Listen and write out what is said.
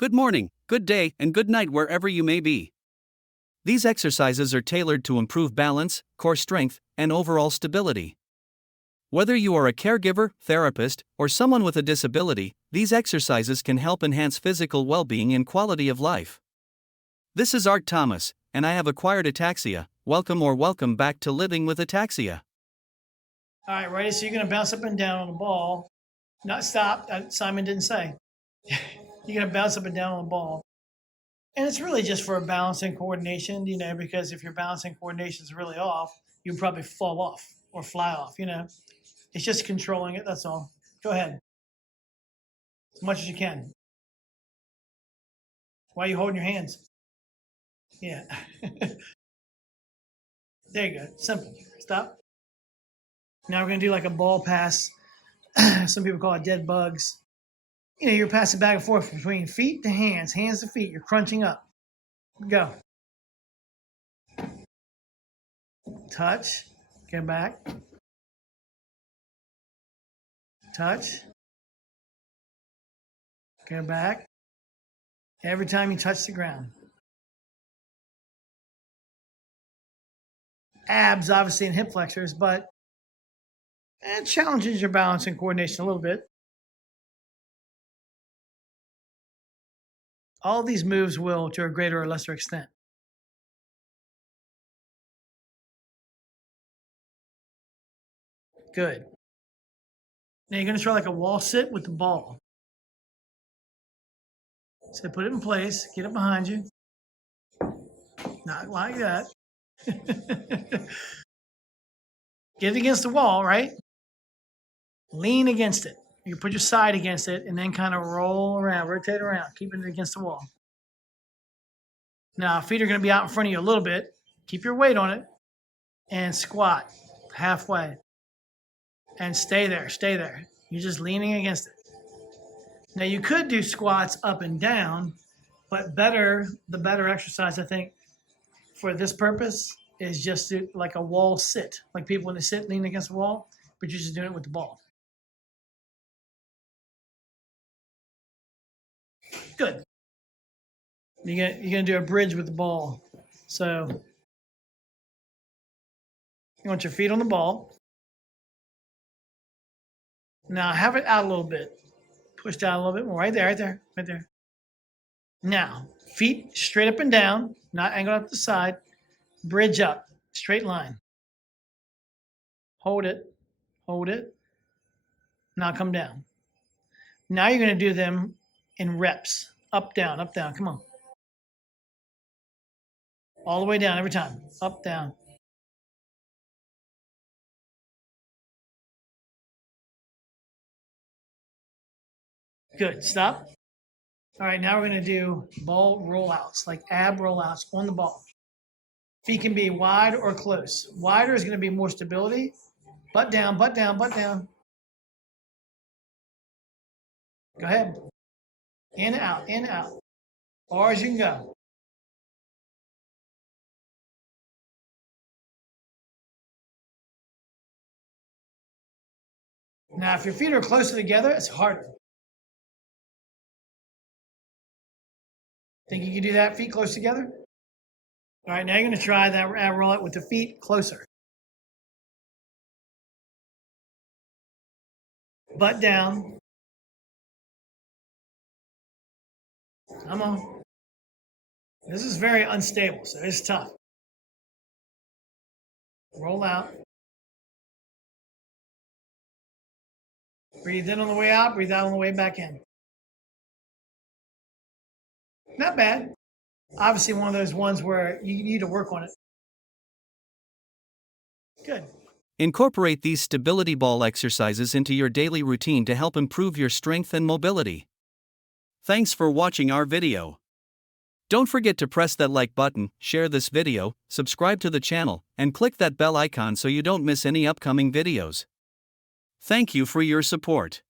good morning, good day, and good night wherever you may be. These exercises are tailored to improve balance, core strength, and overall stability. Whether you are a caregiver, therapist, or someone with a disability, these exercises can help enhance physical well-being and quality of life. This is Art Thomas, and I have acquired ataxia. Welcome back to Living with Ataxia. All right, ready? So you're going to bounce up and down on the ball. Not stop. Simon didn't say. You're going to bounce up and down on the ball. And it's really just for balance and coordination, because if your balance and coordination is really off, you'll probably fall off or fly off, It's just controlling it, that's all. Go ahead. As much as you can. Why are you holding your hands? Yeah. There you go. Simple. Stop. Now we're going to do like a ball pass. Some people call it dead bugs. You're passing back and forth between feet to hands to feet. You're crunching up. Go. Touch. Go back. Touch. Go back. Every time you touch the ground. Abs, obviously, and hip flexors, but it challenges your balance and coordination a little bit. All these moves will to a greater or lesser extent. Good. Now you're going to try like a wall sit with the ball. So put it in place, get it behind you. Not like that. Get it against the wall, right? Lean against it. You put your side against it and then kind of roll around, rotate around, keeping it against the wall. Now, feet are going to be out in front of you a little bit. Keep your weight on it and squat halfway. And stay there, stay there. You're just leaning against it. Now, you could do squats up and down, but the better exercise, I think, for this purpose is just like a wall sit. Like people when they sit, lean against the wall, but you're just doing it with the ball. Good. You're gonna do a bridge with the ball. So you want your feet on the ball. Now have it out a little bit. Push down a little bit more. Right there, right there, right there. Now, feet straight up and down, not angled up the side. Bridge up, straight line. Hold it, hold it. Now come down. Now you're gonna do them in reps. Up, down, come on. All the way down every time. Up, down. Good. Stop. All right, now we're going to do ball rollouts, like ab rollouts on the ball. Feet can be wide or close. Wider is going to be more stability. Butt down, butt down, butt down. Go ahead. In, out, in, out. Far as you can go. Now, if your feet are closer together, it's harder. Think you can do that, feet close together? All right, now you're going to try that ab rollout with the feet closer. Butt down. Come on. This is very unstable, so it's tough. Roll out. Breathe in on the way out, breathe out on the way back in. Not bad. Obviously one of those ones where you need to work on it. Good. Incorporate these stability ball exercises into your daily routine to help improve your strength and mobility. Thanks for watching our video. Don't forget to press that like button, share this video, subscribe to the channel, and click that bell icon so you don't miss any upcoming videos. Thank you for your support.